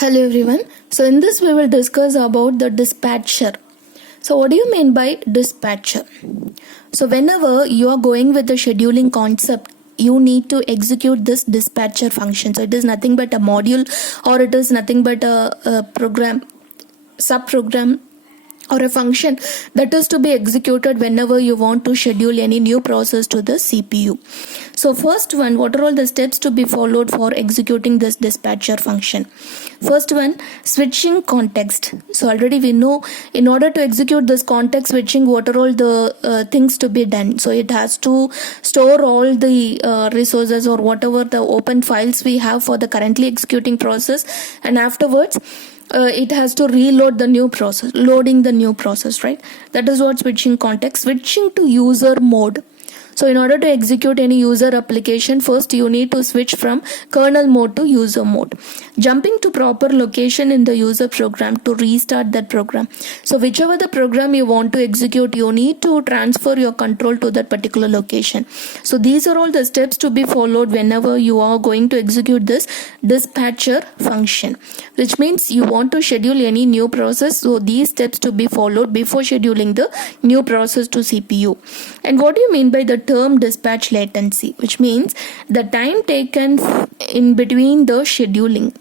Hello everyone. So in this we will discuss about the dispatcher. So what do you mean by dispatcher? So whenever you are going with the scheduling concept, you need to execute this dispatcher function. So it is nothing but a module, or it is nothing but a program, sub-program, or a function that is to be executed whenever you want to schedule any new process to the CPU. So first one, what are all the steps to be followed for executing this dispatcher function? First one, switching context. So already we know in order to execute this context switching, what are all the things to be done. So it has to store all the resources or whatever the open files we have for the currently executing process, and afterwards it has to reload the new process, loading the new process, right? That is what switching context. Switching to user mode. So in order to execute any user application, first you need to switch from kernel mode to user mode. Jumping to proper location in the user program to restart that program. So whichever the program you want to execute, you need to transfer your control to that particular location. So these are all the steps to be followed whenever you are going to execute this dispatcher function, which means you want to schedule any new process. So these steps to be followed before scheduling the new process to CPU. And what do you mean by the term dispatch latency? Which means the time taken in between the scheduling.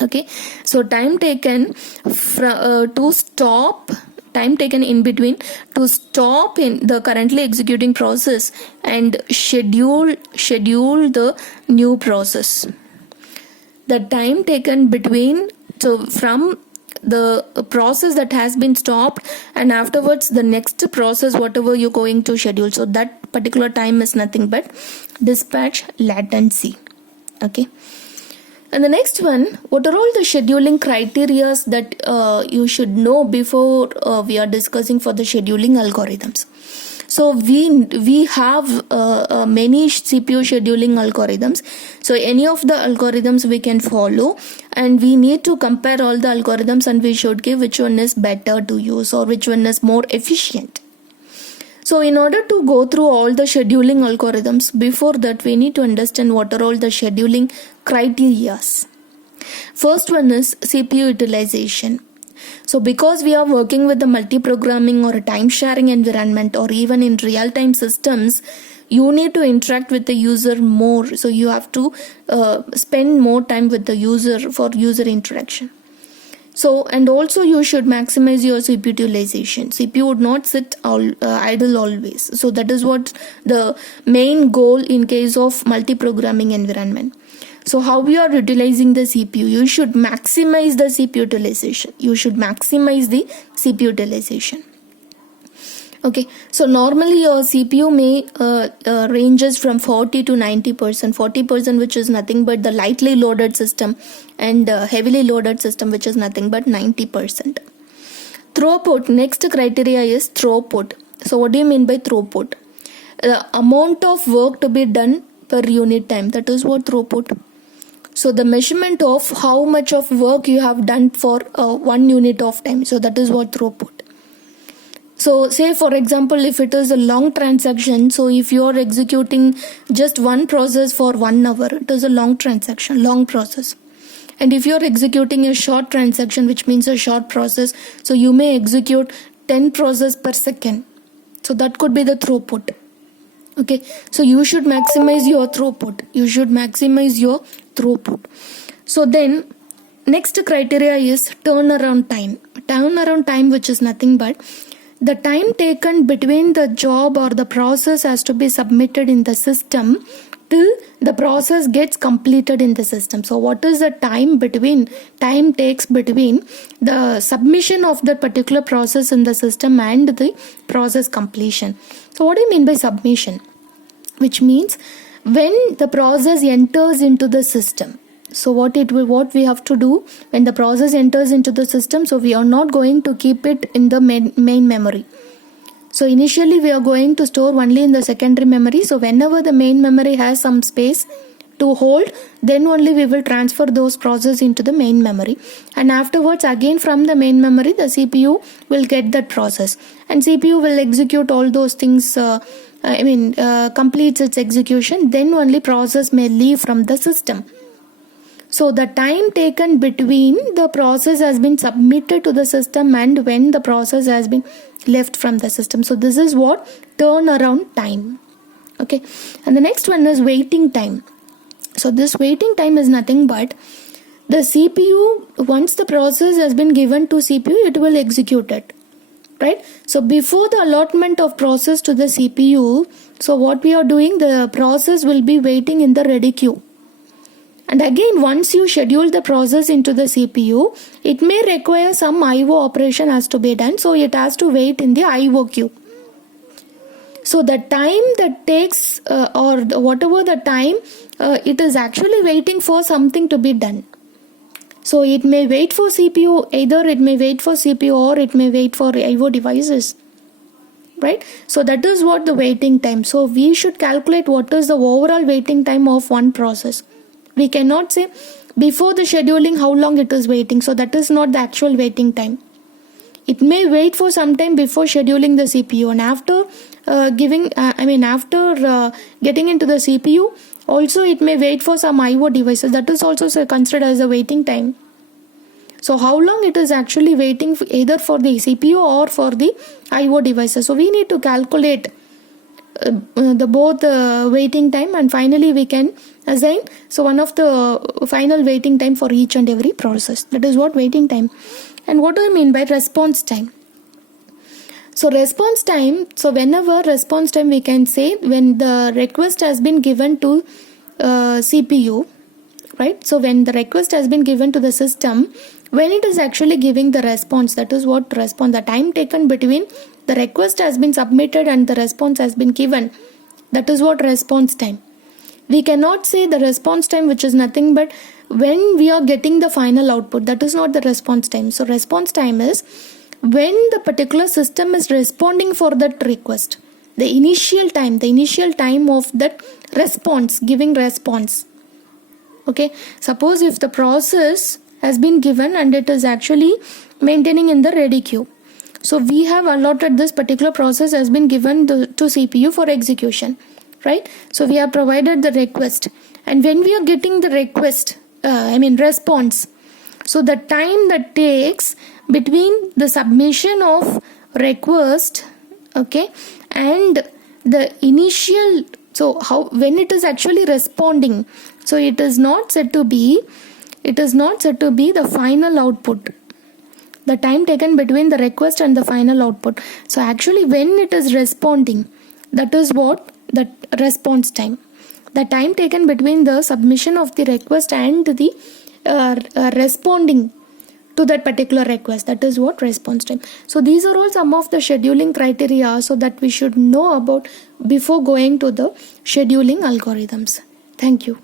Okay, so time taken to stop, time taken in between to stop in the currently executing process and schedule the new process. The time taken between, so from the process that has been stopped and afterwards the next process whatever you're going to schedule, so that particular time is nothing but dispatch latency. Okay, and the next one, what are all the scheduling criteria that you should know before we are discussing for the scheduling algorithms? So we have many CPU scheduling algorithms. So any of the algorithms we can follow, and we need to compare all the algorithms and we should give which one is better to use or which one is more efficient. So in order to go through all the scheduling algorithms, before that we need to understand what are all the scheduling criteria. First one is CPU utilization. So because we are working with the multi-programming or a time-sharing environment or even in real-time systems, you need to interact with the user more. So you have to spend more time with the user for user interaction. So, and also you should maximize your CPU utilization. CPU would not sit idle always. So that is what the main goal in case of multi-programming environment. So how we are utilizing the CPU? You should maximize the CPU utilization. You should maximize the CPU utilization. Okay, so normally your CPU may ranges from 40 to 90%, 40% which is nothing but the lightly loaded system, and heavily loaded system which is nothing but 90%. Throughput, next criteria is throughput. So what do you mean by throughput? The amount of work to be done per unit time, that is what throughput. So the measurement of how much of work you have done for 1 unit of time, so that is what throughput. So say for example, if it is a long transaction, so if you are executing just one process for 1 hour, it is a long transaction, long process. And if you are executing a short transaction, which means a short process, so you may execute 10 processes per second. So that could be the throughput. Okay, so you should maximize your throughput. You should maximize your throughput. So then next criteria is turnaround time. Turnaround time, which is nothing but the time taken between the job or the process has to be submitted in the system till the process gets completed in the system. So what is the time takes between the submission of that particular process in the system and the process completion? So what do you mean by submission? Which means when the process enters into the system. So what we have to do when the process enters into the system, so we are not going to keep it in the main memory. So initially we are going to store only in the secondary memory. So whenever the main memory has some space to hold, then only we will transfer those processes into the main memory, and afterwards again from the main memory the CPU will get that process, and CPU will execute all those things, completes its execution, then only process may leave from the system. So the time taken between the process has been submitted to the system and when the process has been left from the system. So this is what turnaround time. Okay, and the next one is waiting time. So this waiting time is nothing but the CPU, once the process has been given to CPU, it will execute it, right? So before the allotment of process to the CPU, so what we are doing, the process will be waiting in the ready queue. And again, once you schedule the process into the CPU, it may require some IO operation has to be done, so it has to wait in the IO queue. So the time that takes or whatever the time, it is actually waiting for something to be done. So it may wait for CPU, either it may wait for CPU or it may wait for IO devices, right? So that is what the waiting time. So we should calculate what is the overall waiting time of one process. We cannot say before the scheduling how long it is waiting. So that is not the actual waiting time. It may wait for some time before scheduling the CPU, and after getting into the CPU, also it may wait for some IO devices. That is also considered as a waiting time. So how long it is actually waiting for either for the CPU or for the IO devices. So we need to calculate the both waiting time, and finally we can assign so one of the final waiting time for each and every process. That is what waiting time. And what do I mean by response time? So response time, so whenever response time, we can say when the request has been given to CPU, right? So when the request has been given to the system, when it is actually giving the response, that is what response, the time taken between the request has been submitted and the response has been given, that is what response time. We cannot say the response time, which is nothing but when we are getting the final output. That is not the response time. So response time is when the particular system is responding for that request. The initial time of that response, giving response. Okay, suppose if the process has been given and it is actually maintaining in the ready queue. So we have allotted this particular process has been given to CPU for execution, right? So we have provided the request, and when we are getting the response, so the time that takes between the submission of request, okay, and the initial, so how when it is actually responding, so it is not said to be the final output, the time taken between the request and the final output. So actually when it is responding, that is what the response time, the time taken between the submission of the request and the responding to that particular request, that is what response time. So these are all some of the scheduling criteria so that we should know about before going to the scheduling algorithms. Thank you.